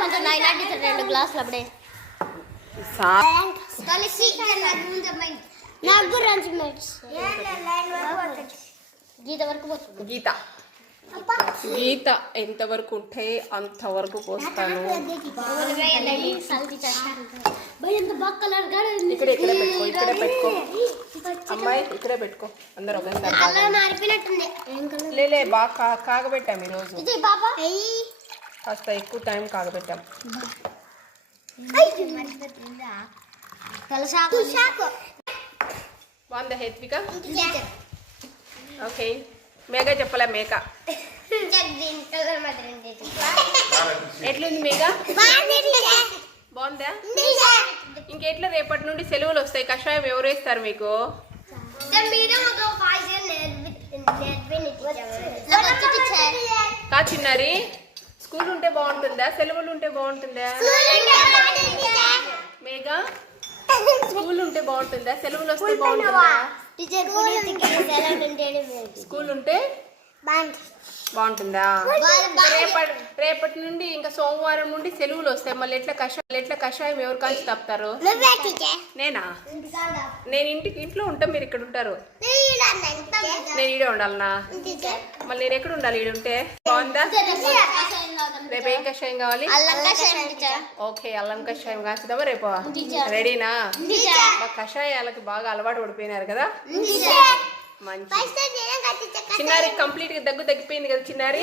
కొంచెం నాయనా టీచర్ 2 గ్లాసులు అప్పుడే గీత వరకు గీత గీత ఎంతవరకు ఉంటే అంతవరకు పోస్తాను. ఇక్కడే పెట్టుకో, ఇక్కడే పెట్టుకో అమ్మాయి, ఇక్కడే పెట్టుకో. అందరూ ఒకసారి లేలే బాగా కాగబెట్టాము ఈరోజు, కాస్త ఎక్కువ టైం కాగబెట్టాం. బాగుందా హేత్విక? ఓకే, మేఘ చెప్పలే. మేఘ ఎట్లుంది? మేఘ బాగుందా? ఇంకెట్లా రేపటి నుండి సెలవులు వస్తాయి? కషాయం ఎవరు వేస్తారు మీకు? కా చిన్నారి, స్కూల్ ఉంటే బాగుంటుందా సెలవులు ఉంటే బాగుంటుందా? మేఘ స్కూల్ ఉంటే బాగుంటుందా సెలవులు వస్తే బాగుంటుందా? స్కూల్ ఉంటే బాగుంటుందా? రేపటి నుండి ఇంకా సోమవారం నుండి సెలవులు వస్తాయి. మళ్ళీ ఎట్లా కషాయం ఎవరు కాల్చి తప్పుతారు? నేనా? నేను ఇంట్లో ఉంటా, మీరు ఇక్కడ ఉంటారు. నేను ఈడే ఉండాలనా? మళ్ళీ నేను ఎక్కడ ఉండాలి? ఈడ ఉంటే బాగుందా? రేపు ఏం కషాయం కావాలి? ఓకే, అల్లం కషాయం కాల్చుదామా రేపు? రెడీనా? మా కషాయాలకి బాగా అలవాటు పడిపోయినారు కదా. మంచి చిన్నారి కంప్లీట్ గా దగ్గు తగ్గిపోయింది కదా చిన్నారి.